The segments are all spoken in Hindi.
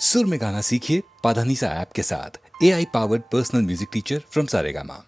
सुर में गाना सीखिए पाधानीसा ऐप के साथ। AI powered personal music teacher from Saregama.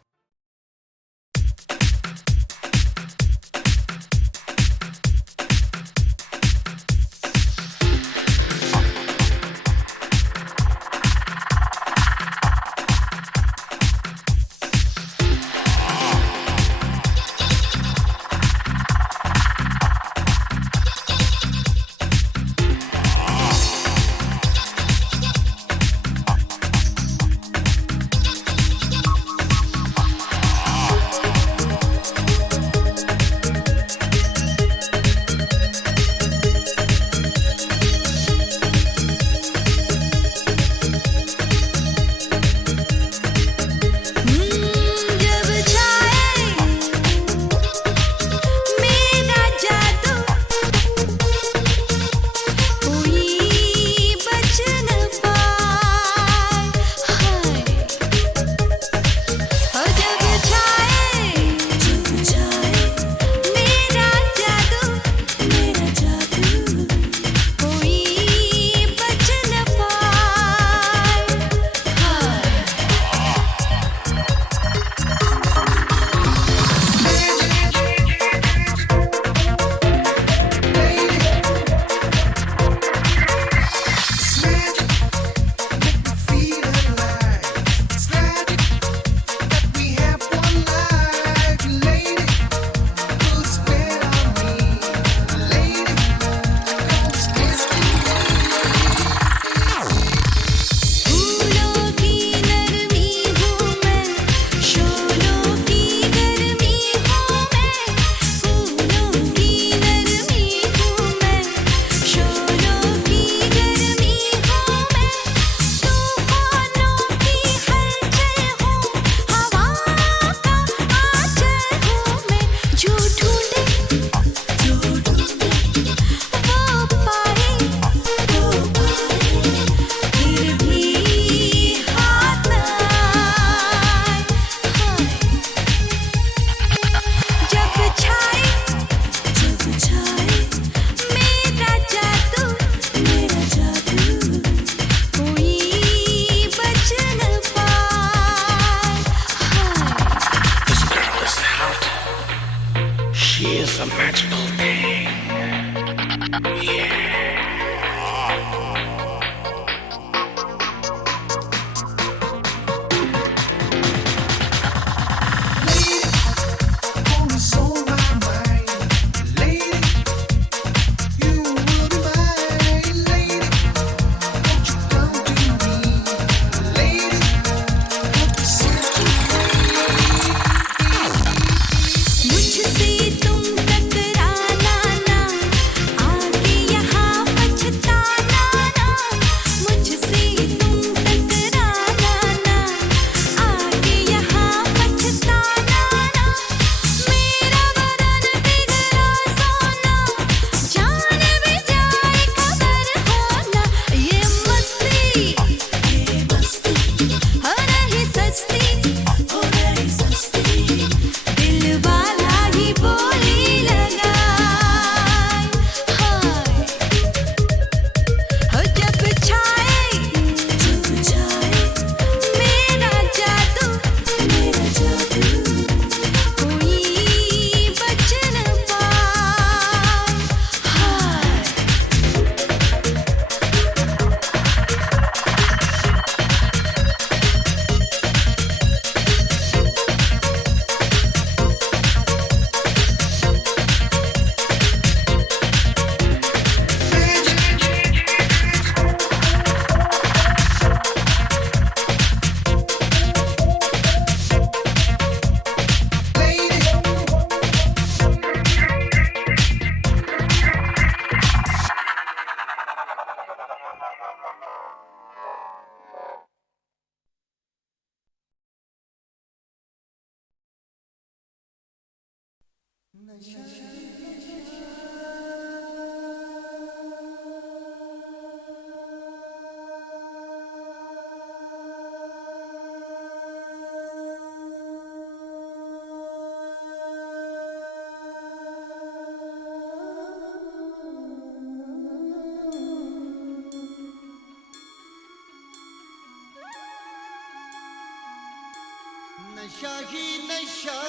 नशा ही नशा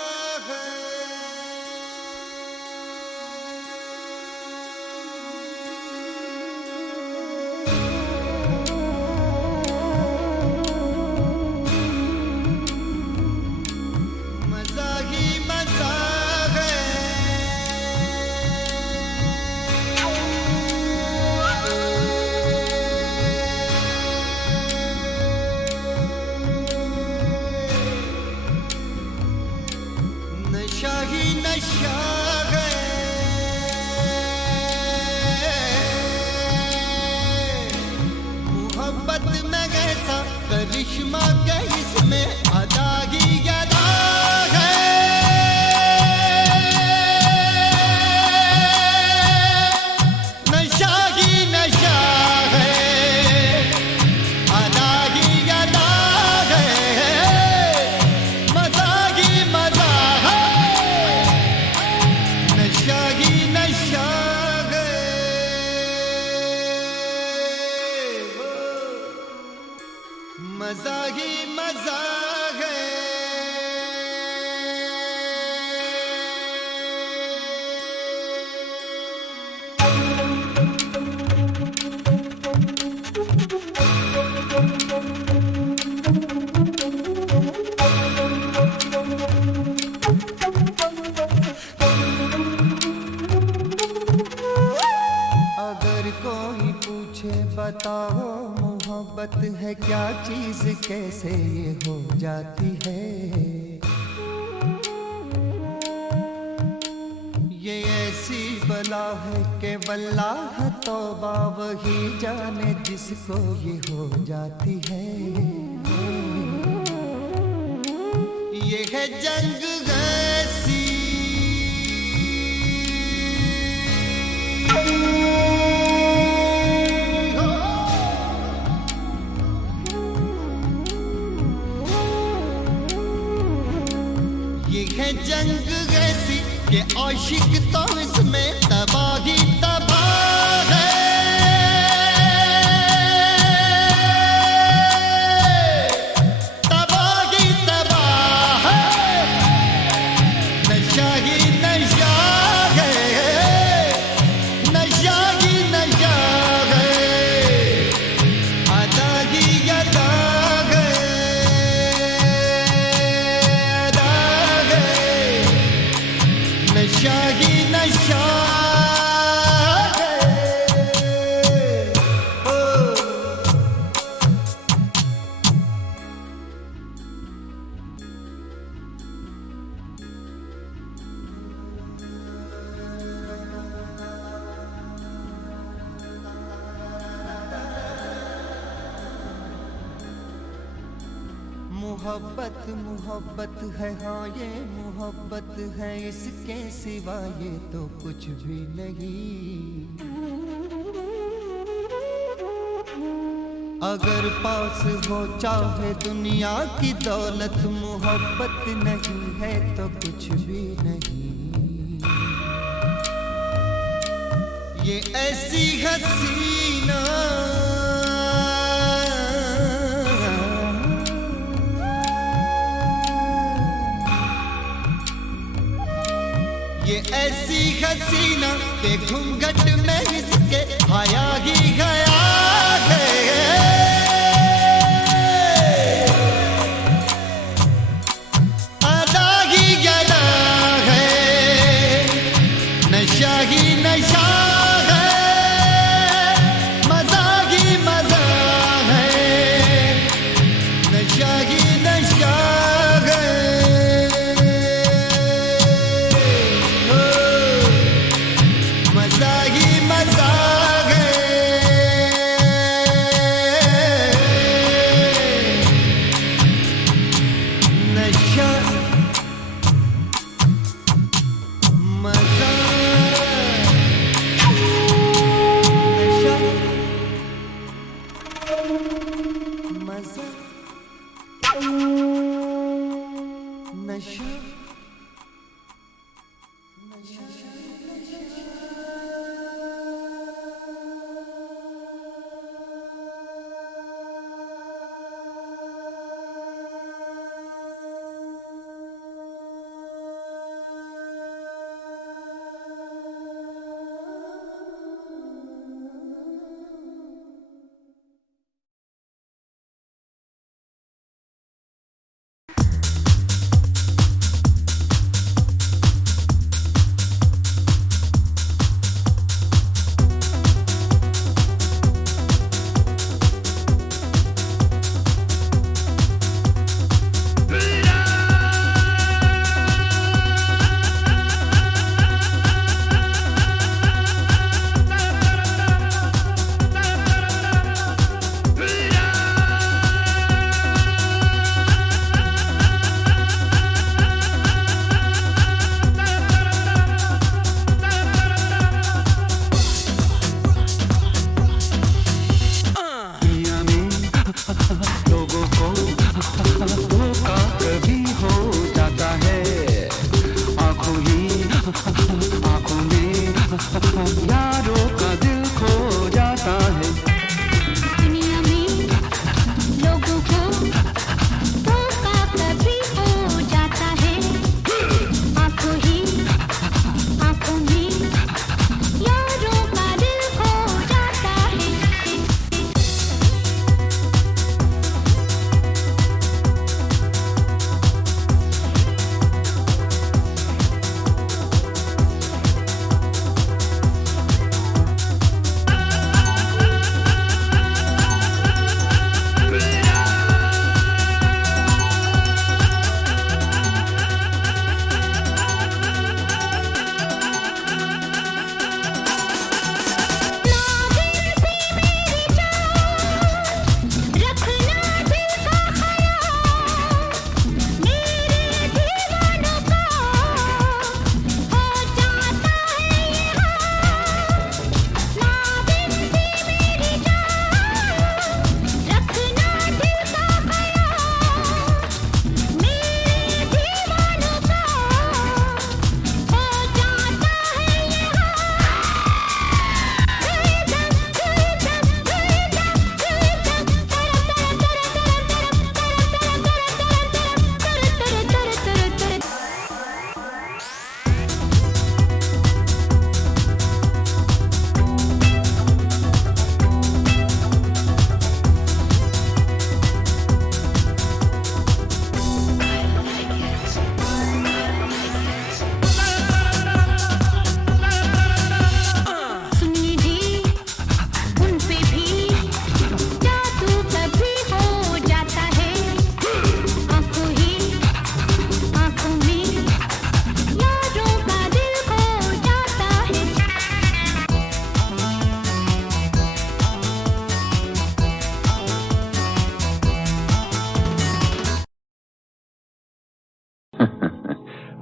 है, मजा ही मजा है, नशा ही नशा है, मोहब्बत में ऐसा करिश्मा क्या इसमें अदा ही अदा है, नशा ही नशा है, अदा ही अदा है, मजा ही मजा है, नशा ही नशा है, मजा ही मजा है। अगर कोई पूछे बताओ मोहब्बत है क्या चीज, कैसे ये हो जाती है, ये ऐसी बला है कि वल्लाह तौबा वही जाने जिसको ये हो जाती है, ये है जंग ऐसी, ये है जंग ऐसी कि आशिक तो इसमें तबाही तबाह है, तबाही तबाह है, नशा ही नशा है, नशा ही नशा है, अदा ही अदा है, अदा है, नशा ही नशा है, ओ। मोहब्बत मोहब्बत है, हाँ ये मोहब्बत है, इसके सिवा ये तो कुछ भी नहीं, अगर पास हो चाहे दुनिया की दौलत, मोहब्बत नहीं है तो कुछ भी नहीं, ये ऐसी हसीना, ये ऐसी हसीना के घूंघट में इसके हाया ही गया है, अदा ही अदा है, नशा ही नशा है, मजा ही मजा है, नशा ही नशा है, मजा ही मजा है, नशा मजा, नशा मजा, नशा लोगों को धोखा कभी हो जाता है, आंखों में यारों का दिल खो जाता है। दुनिया में लोगों को धोखा कभी हो जाता है, आंखों में यारों का दिल खो जाता है।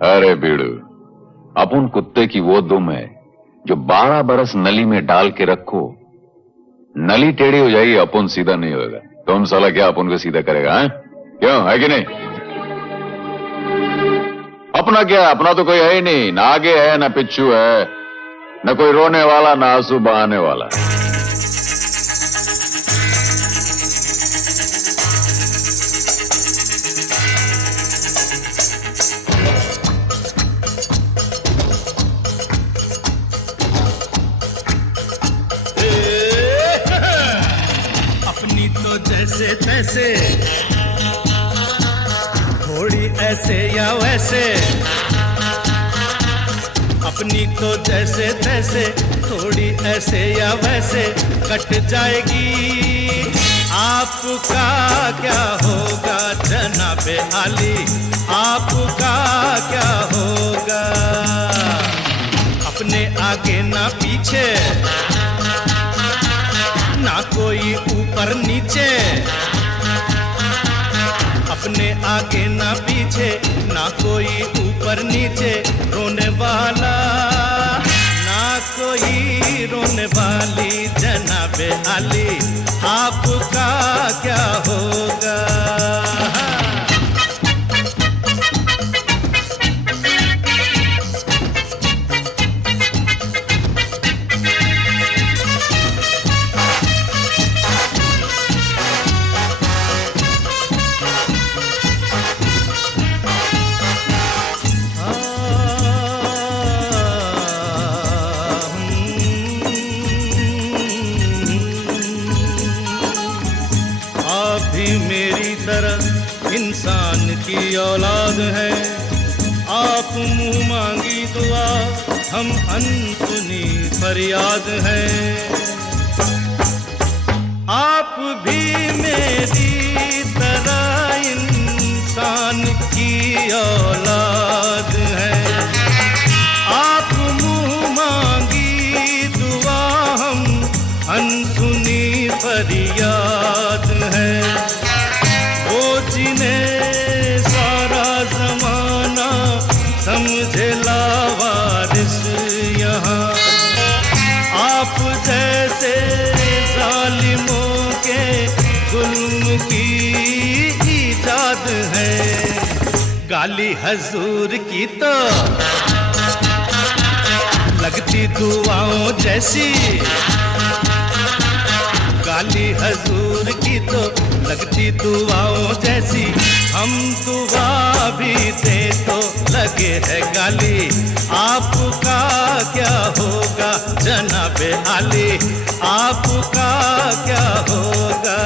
अरे बीड़ू, अपन कुत्ते की वो दुम है जो 12 बरस नली में डाल के रखो, नली टेढ़ी हो जाएगी, अपन सीधा नहीं होगा। तुम साला क्या अपन को सीधा करेगा? है क्यों, है कि नहीं? अपना क्या, अपना तो कोई है ही नहीं, ना आगे है ना पिछू है, न कोई रोने वाला ना आंसू बहाने वाला। जैसे तैसे थोड़ी ऐसे या वैसे, अपनी तो जैसे तैसे थोड़ी ऐसे या वैसे कट जाएगी। आपका क्या होगा जनाबे आली, आपका क्या होगा? अपने आगे ना पीछे, ना कोई ऊपर नीचे, अपने आगे ना पीछे, ना कोई ऊपर नीचे, रोने वाला ना कोई रोने वाली जनाबे आली, आपका क्या होगा? इंसान की औलाद है, आप मुंह मांगी दुआ, हम अनसुनी फरियाद है। आप भी मेरी तरह इंसान की औलाद है, आप मुंह मांगी दुआ, हम अनसुनी फरियाद है। जिन्हें सारा जमाना समझे लावारिस यहाँ, आप जैसे जालिमों के जुल्म की इजाद है। गाली हजूर की तो लगती दुआओं जैसी, गाली हजूर की तो लगती दुआओं जैसी। हम दुआ भी दे तो लगे है गाली। आपका क्या होगा जनाबे आली, आपका क्या होगा।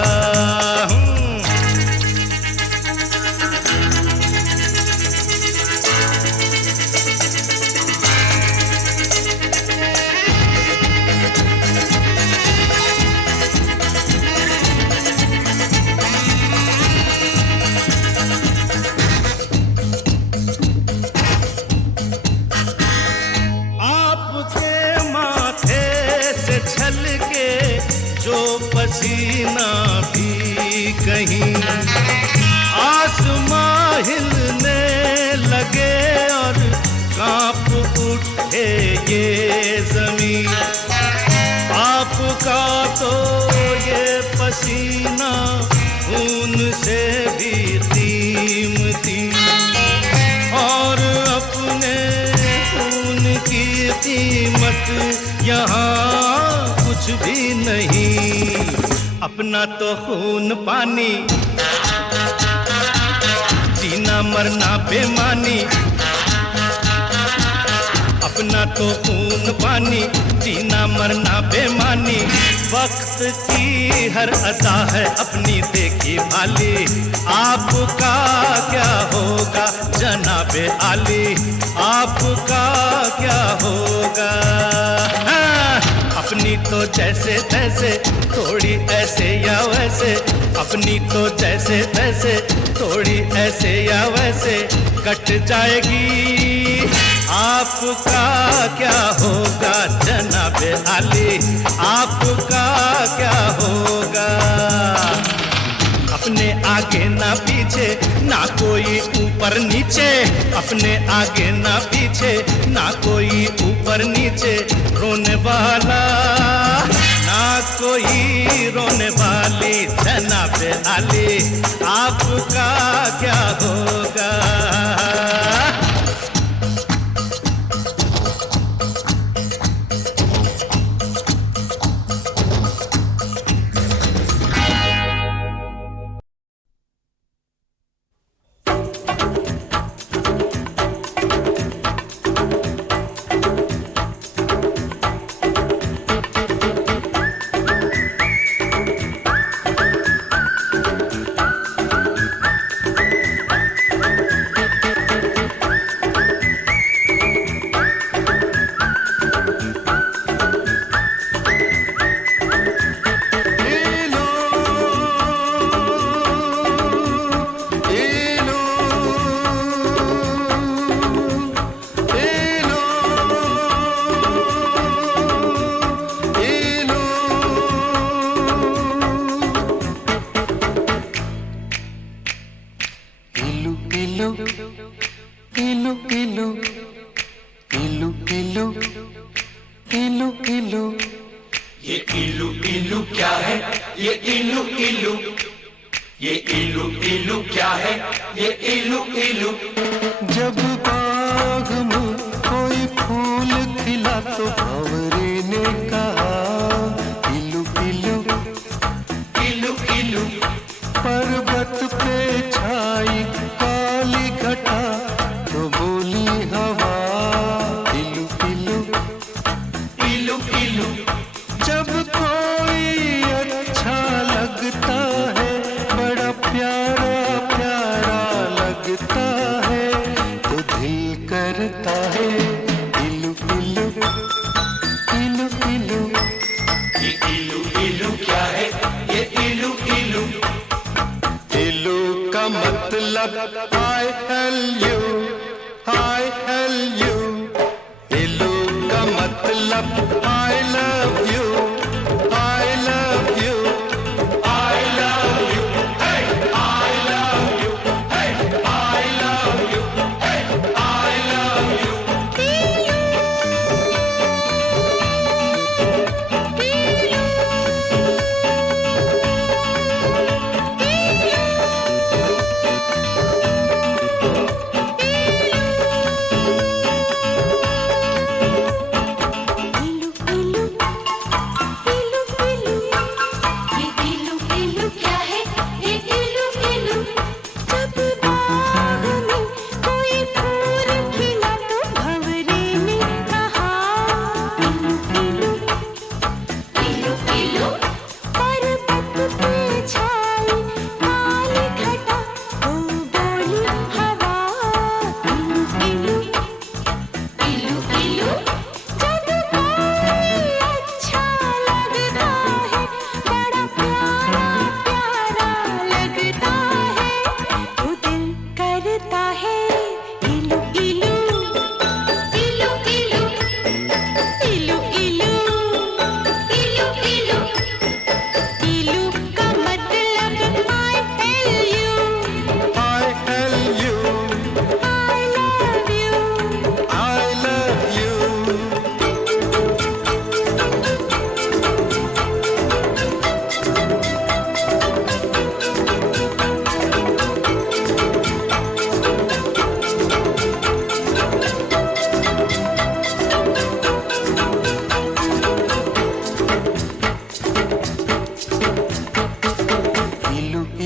पसीना भी कहीं आसमां हिलने लगे और कांप उठे ये जमीन। आपका तो ये पसीना खून से भी कीमती, और अपने खून की कीमत यहाँ कुछ भी नहीं। अपना तो खून पानी, जीना मरना बेमानी। अपना तो खून पानी, जीना मरना बेमानी। वक्त की हर अदा है अपनी देखी भाली। आपका क्या होगा जनाबे आली, आपका क्या होगा। अपनी तो जैसे तैसे थोड़ी ऐसे या वैसे, अपनी तो जैसे तैसे थोड़ी ऐसे या वैसे कट जाएगी। आपका क्या होगा जनाबे आली, आपका क्या होगा। अपने आगे ना पीछे ना कोई ऊपर नीचे, अपने आगे ना पीछे ना कोई ऊपर नीचे। रोने वाला ना कोई रोने वाली जनाबे आली, आपका क्या होगा।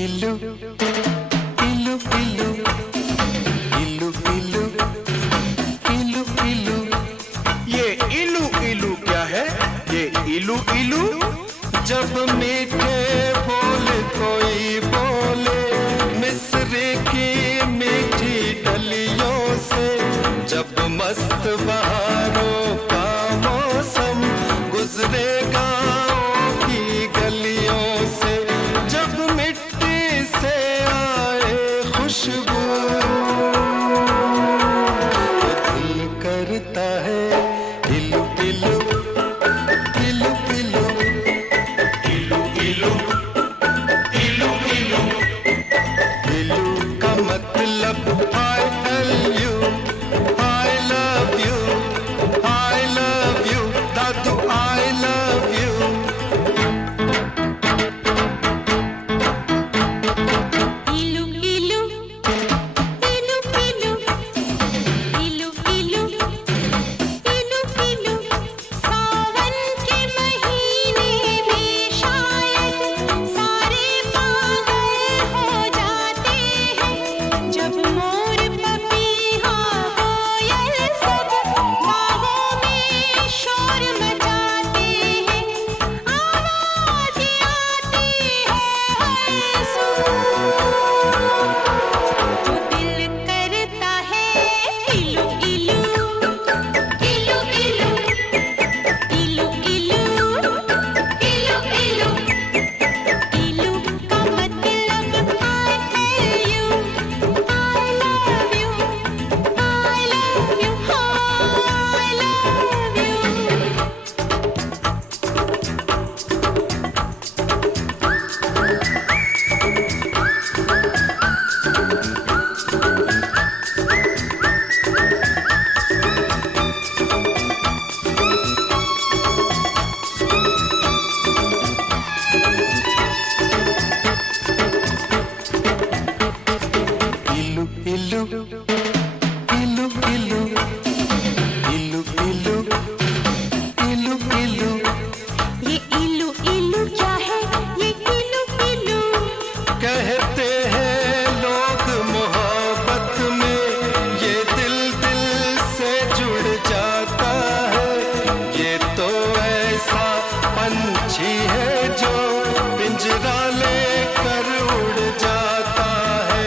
इलू इलू इलू इलू इलू इलू इलू। ये इलू इलू क्या है? ये इलू इलू जब मीठे बोल कोई बोले मिस्र की मीठी डलियों से, जब मस्त बहारों का मौसम गुजरे गाँव की गलियों से, जब मिट्टी से आए खुशबू तो दिल करता है इलू इलू इलू इलू इलू इलू इलू इलू। इलू का मतलब I love you, Dadu I love you। इलू इलू इलू इलू इलू इलू इलू इलू। सावन के महीने में शायद सारे पागल हो जाते हैं, जब मोर पपीहा कोयल सब बागों में शोर मचाते हैं, आवाज़ें आती है हर सुबह तो दिल करता है इलू इलू इलू इलू इलू इलू इलू इलू। इलू का मतलब I love you, I love you, I love you, I love you। इलू इलू इलू इलू इलू इलू इलू इलू। ये इलू इलू क्या है? ये इलू इलू कहते हैं लोग मोहब्बत में ये दिल दिल से जुड़ जाता है, ये तो ऐसा पंछी है जो पिंजरा लेकर उड़ जाता है,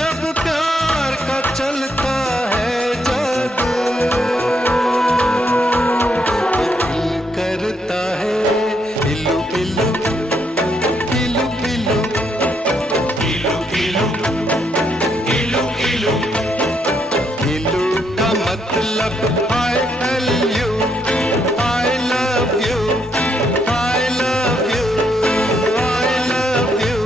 जब प्यार का चलता है जादू तो दिल करता है इलू इलू इलू इलू इलू इलू इलू इलू। इलू का मतलब I love you, I love you, I love you, I love you।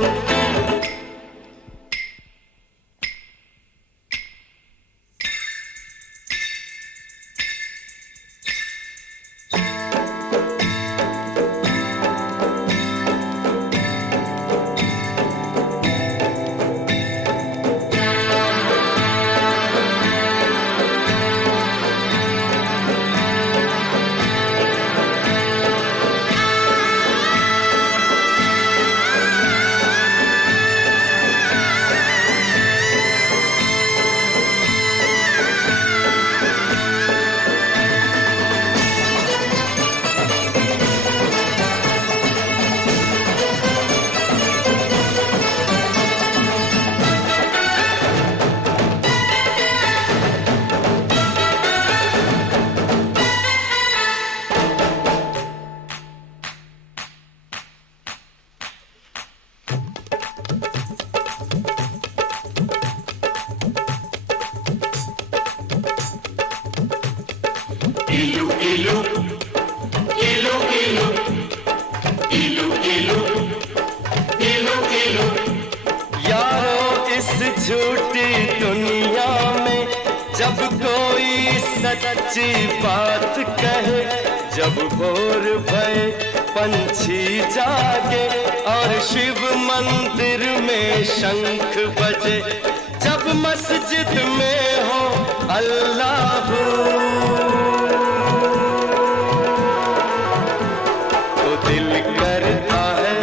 इलू इलू इलू इलू इलू इलू इलू इलू। यारो इस झूठी दुनिया में जब कोई सच्ची बात कहे, जब भोर भये पंछी जागे और शिव मंदिर में शंख बजे, जब मस्जिद में हो अल्लाह तो दिल करता है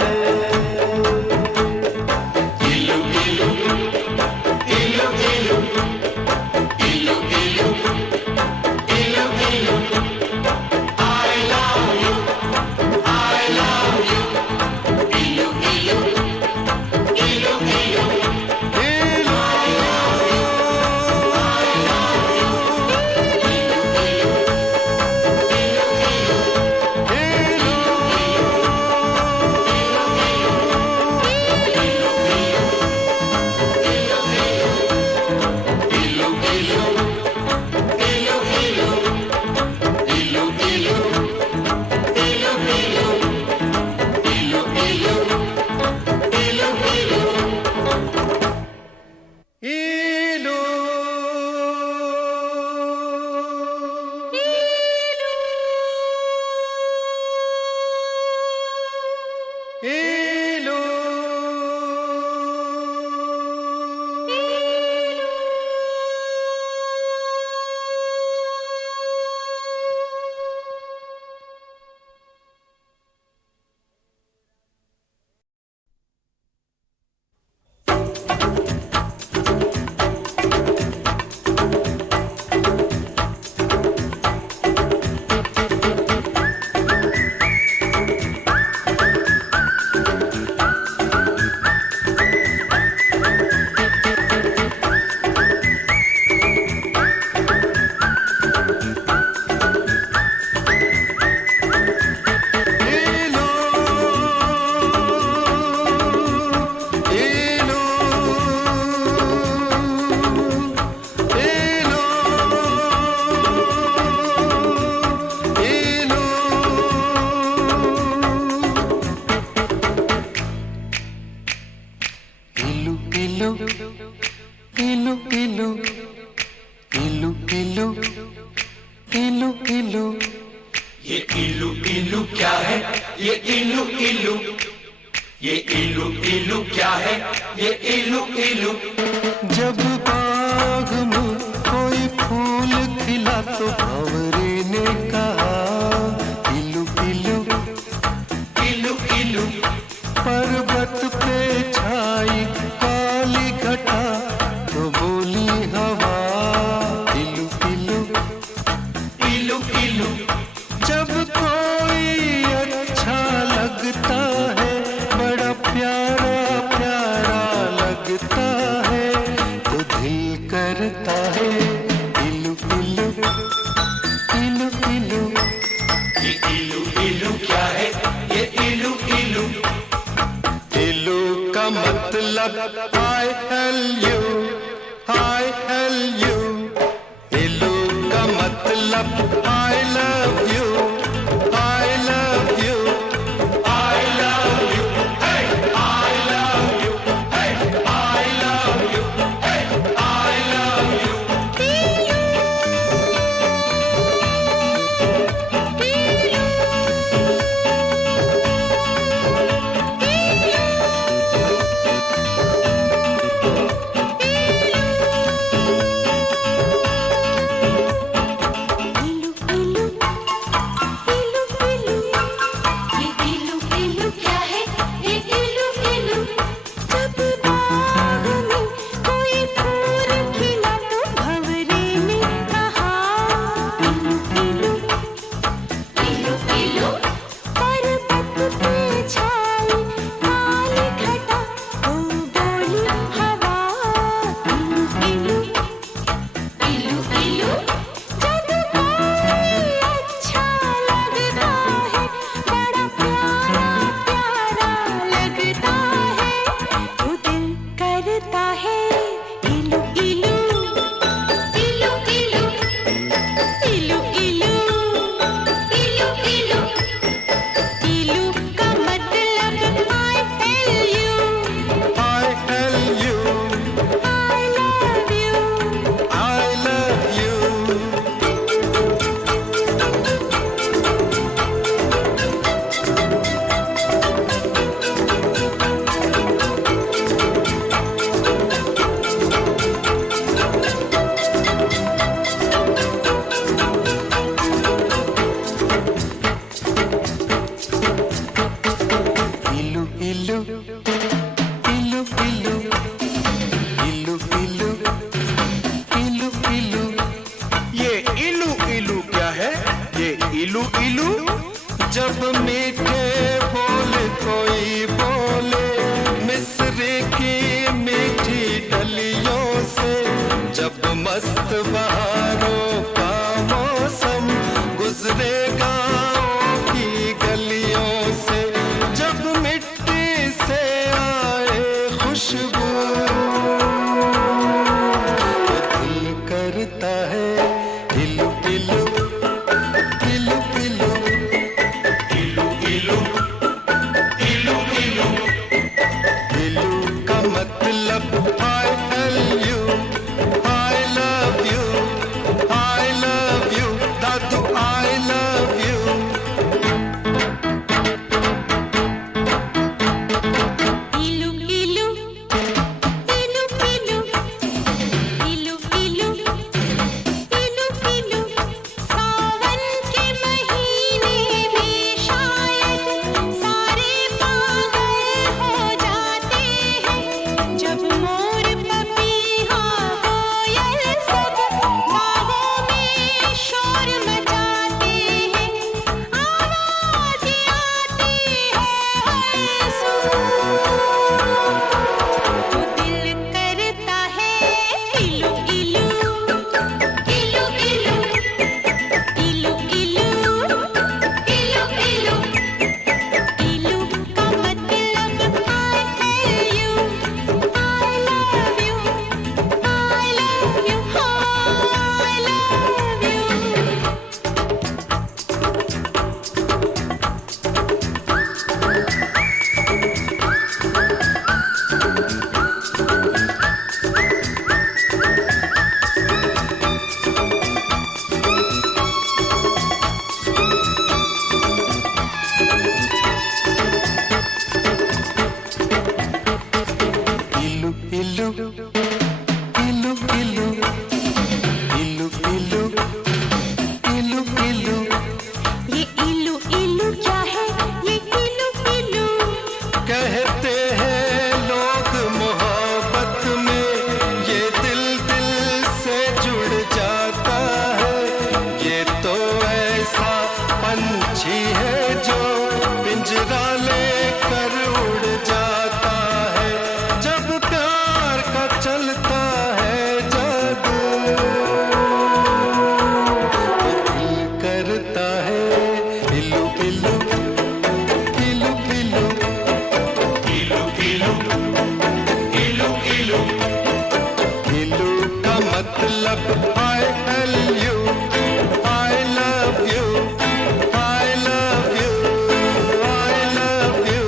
इलू इलू इलू इलू इलू इलू इलू ये इलू इलू क्या है? ये इलू इलू, ये इलू इलू क्या है? ये इलू इलू। जब बाग में कोई फूल खिला तो भंवरे ने कहा इलू इलू इलू इलू। पर्वत पे छाई काली घटा तो बोली हवा इलू इलू इलू इलू। जब कोई अच्छा लगता है बड़ा प्यारा प्यारा लगता है तो दिल करता है इलू इलू इलू इलू ये इलू इलू क्या है? ये इलू इलू। इलू का मतलब I L U I L U इलू का मतलब I love you I love you I love you, hey, I love you, hey, I love you, hey, I love you. इलू इलू इलू इलू ये इलू इलू क्या है? ये इलू इलू। जब बाग में कोई फूल खिला तो भंवरे ने कहा इलू इलू इलू इलू। पर्वत पे छाई काली घटा तो बोली हवा इलू इलू इलू इलू। जब कोई अच्छा लगता है बड़ा प्यारा प्यारा लगता है तो दिल करता है इलू इलू इलू इलू इलू इलू इलू इलू। इलू का मतलब I tell you I L U I love you। I love you इलू इलू इलू इलू इलू इलू इलू इलू ये इलू इलू क्या है? ये इलू इलू। जब मीठे बोल कोई बोले मिस्र की मीठी डलियों से जब मस्त बहारों का मौसम गुजरे गाँव की गलियों से जब मिट्टी से आए खुशबू तो दिल करता है इलू इलू इलू इलू इलू इलू इलू इलू। इलू का मतलब I L U I love you I love you Dadu I love you इलू इलू इलू इलू इलू इलू इलू इलू। सावन के महीने में शायद सारे पागल हो जाते हैं जब मोर इल्लू इल्लू इल्लू इल्लू इल्लू इल्लू इल्लू ये इल्लू इल्लू क्या है ये इल्लू इल्लू कहते हैं लोग मोहब्बत में ये दिल दिल से जुड़ जाता है। ये तो ऐसा पंछी है जो पिंजरा लेकर उड़ जाता है। जब प्यार का चलता है जादू तो दिल करता है इल्लू इल्लू इल्लू इल्लू इल्लू का मतलब I love you, I love you, I love you, I love you.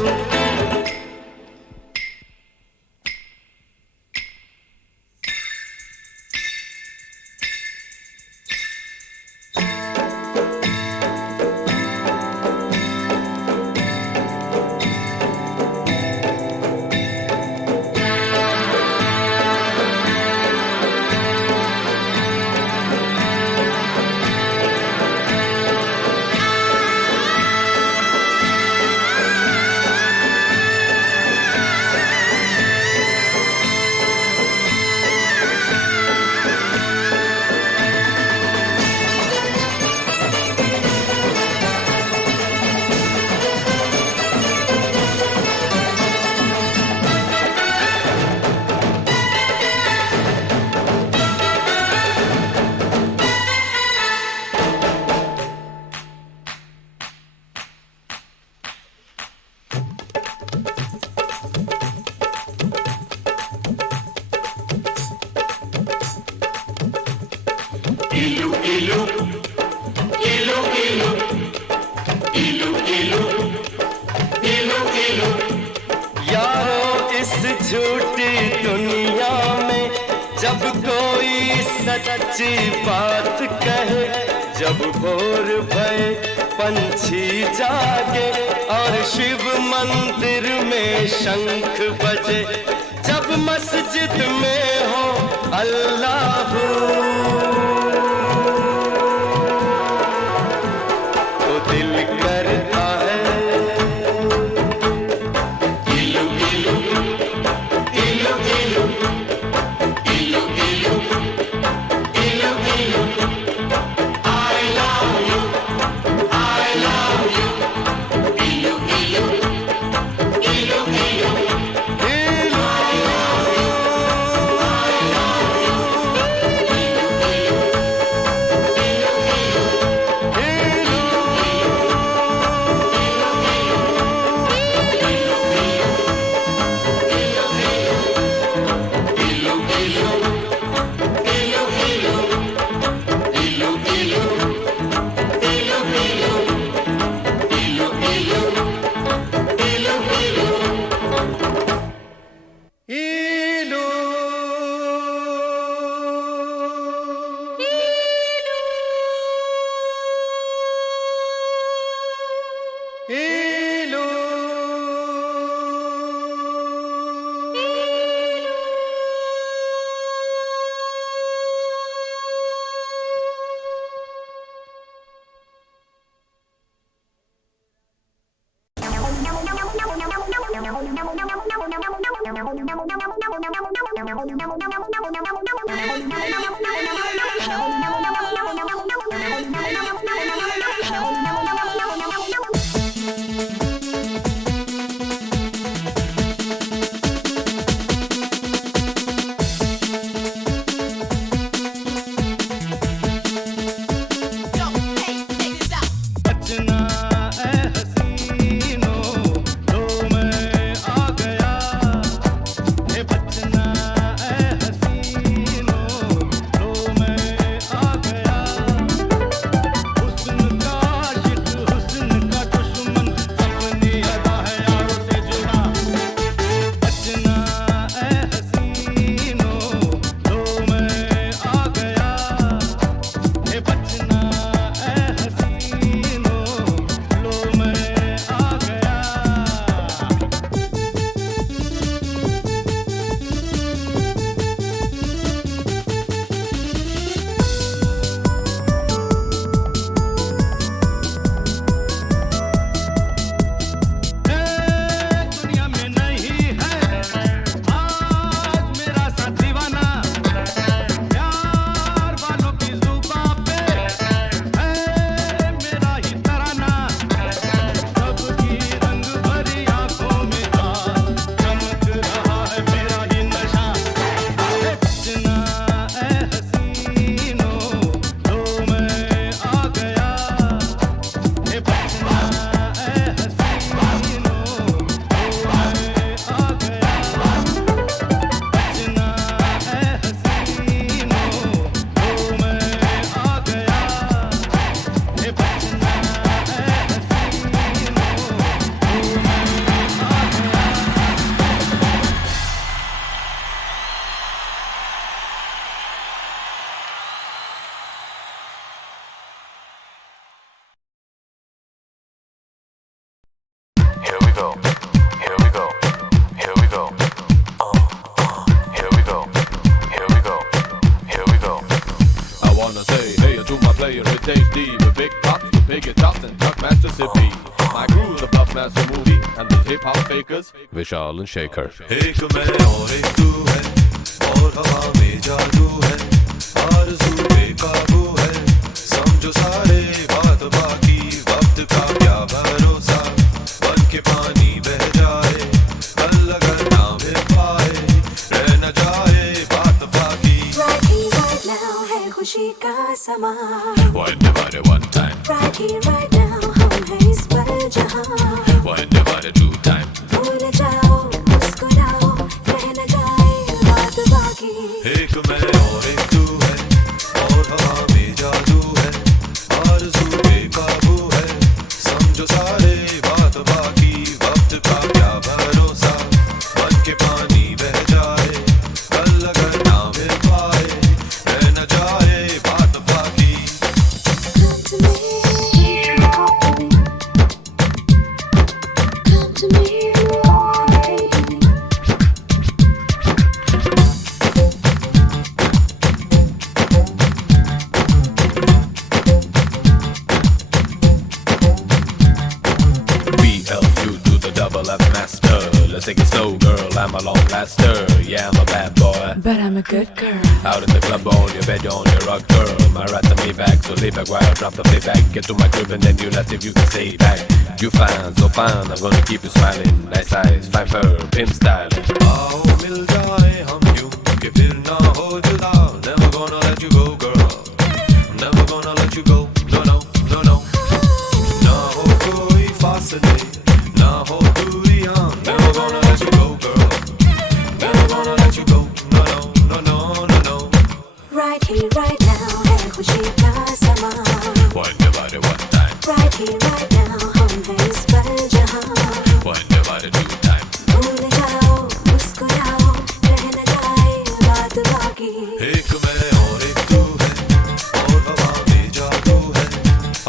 यारो इस झूठी दुनिया में जब कोई सच्ची बात कहे, जब भोर भये पंछी जागे और शिव मंदिर में शंख बजे, जब मस्जिद में हो अल्लाह तो दिल करता है Jiggy Johnson, Chuckmaster Sippy. My crew, the Puffmaster Movie, and the hip hop fakers, Vishal and Shaker. एक मैं और एक तू है, और हवा में जादू है, आरज़ू बेकाबू है, समझो सारे बात बाकी, वक्त का क्या भरोसा, बन के पानी बह जाए, कल अगर ना मिल पाए, रह न जाए बात बाकी. Right here, right now है खुशी का समा. One divided one time, Right here, right now हम हैं इस पल जहाँ. one divided two time. भूल जाओ, मुस्कुराओ, रह न जाए बात बाकी. एक मैं और एक तू है, और हवा में जादू है, आरज़ू बेकाबू है, समझो सारे बात बाकी, वक्त का क्या भरोसा, बन के पानी बह जाए, कल अगर ना मिल पाए, रह न जाए बात बाकी. Come to me, come to me, BLU to the double F master. Let's take it slow, girl. I'm a long laster. Yeah, I'm a bad boy. but I'm a good girl. Out in the club on your bed, you're on your rug, girl. My right to me back, so lay back while I drop the playback. Get to my crib and then you let's if you can stay back. You fine, so fine, I'm gonna keep you smiling. Nice eyes, fine fur, pimp styling. आओ मिल जाए हम यूं कि फिर ना हो जुदा. Never gonna let you go, girl. Never gonna let you go. No, no, no, no. ना हो कोई फासले, ना हो दूरियां. Never gonna let you go, girl. Never gonna let you go. No, no, no, no, no, no. Right here, right now है खुशी का समा. One divided one time, Right here, right now हम हैं इस पल जहाँ. one divided two time. भूल जाओ, मुस्कुराओ, रह न जाए बात बाकी. एक मैं और एक तू है, और हवा में जादू है,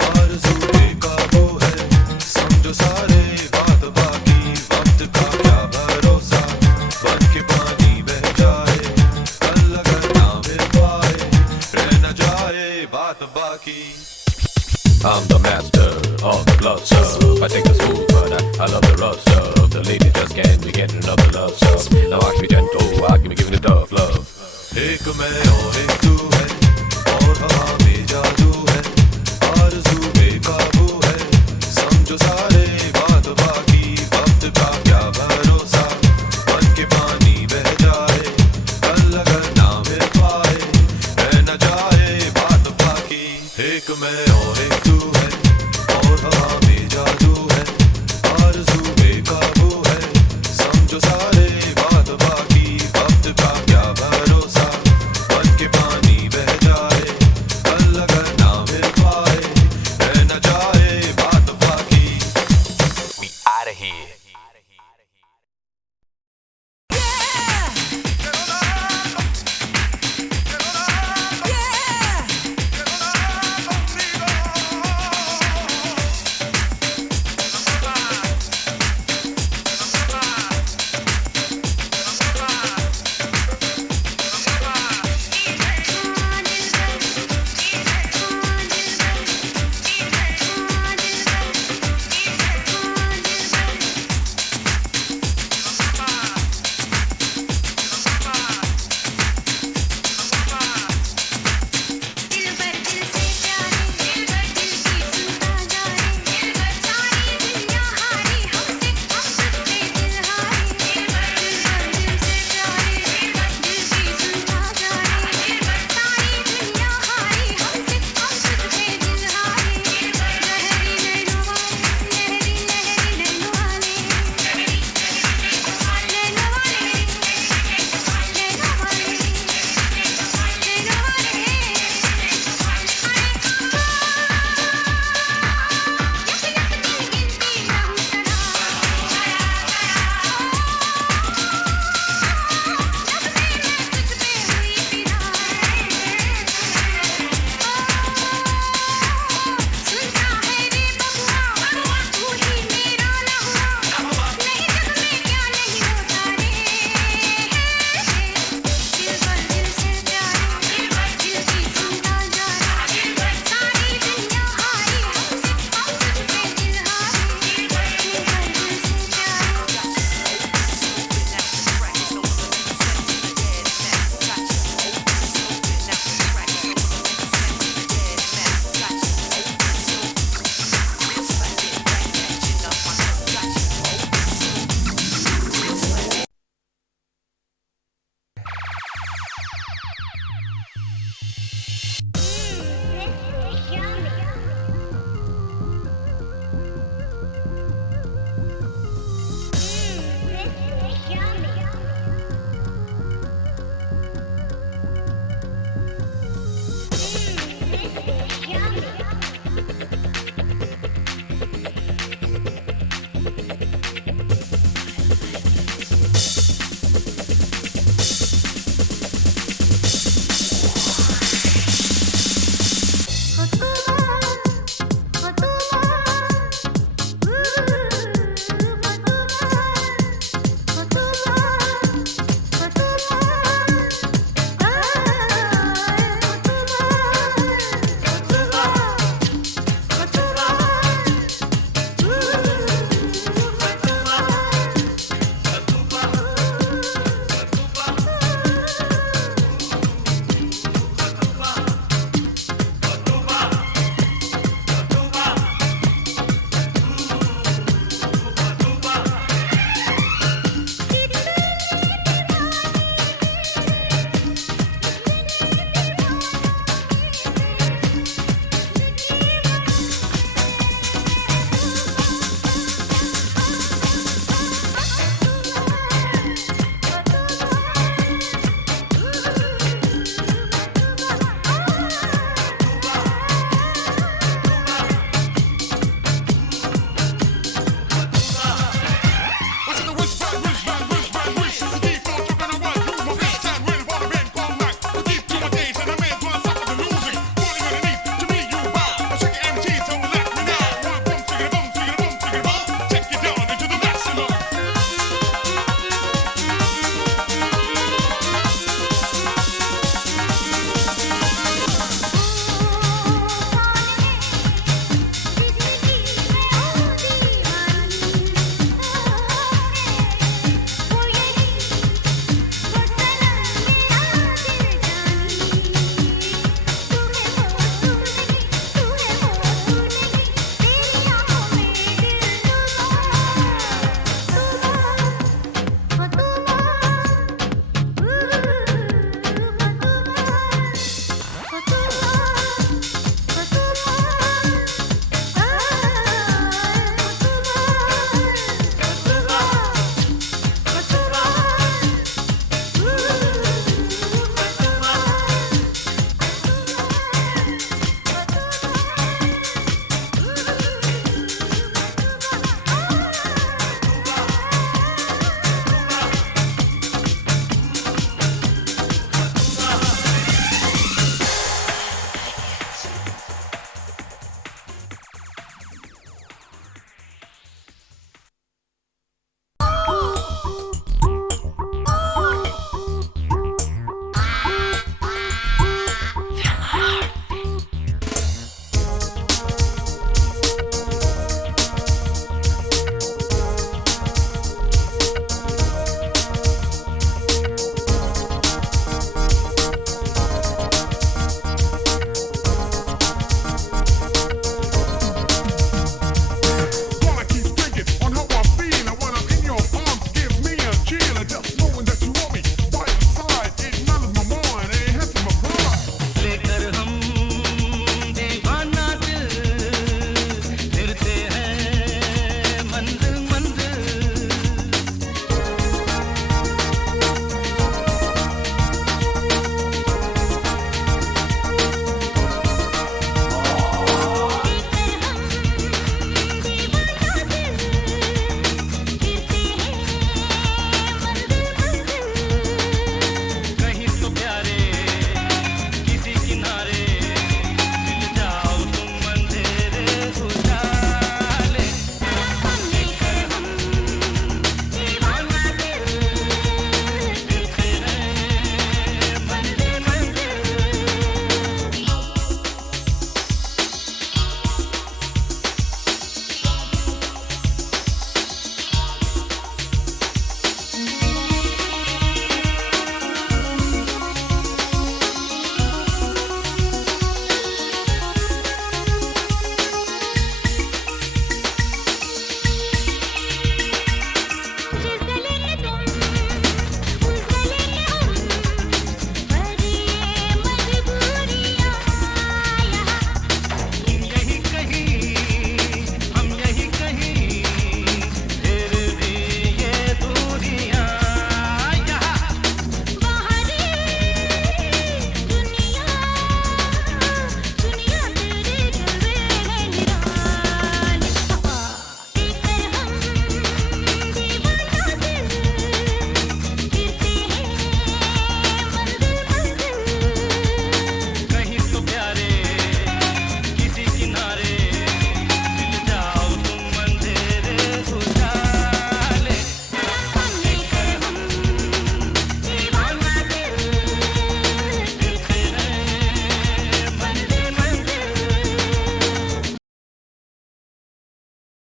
आरज़ू बेकाबू है, समझो सारे बात बाकी, वक्त का क्या भरोसा, बन के पानी बह जाए, कल अगर ना मिल पाए, रह न जाए बात बाकी. I'm the master of the blood stuff. I take the smooth, but I love the rough stuff. The lady just can't be getting enough of love stuff. Now I can be gentle, I can be giving it tough love. एक मैं और एक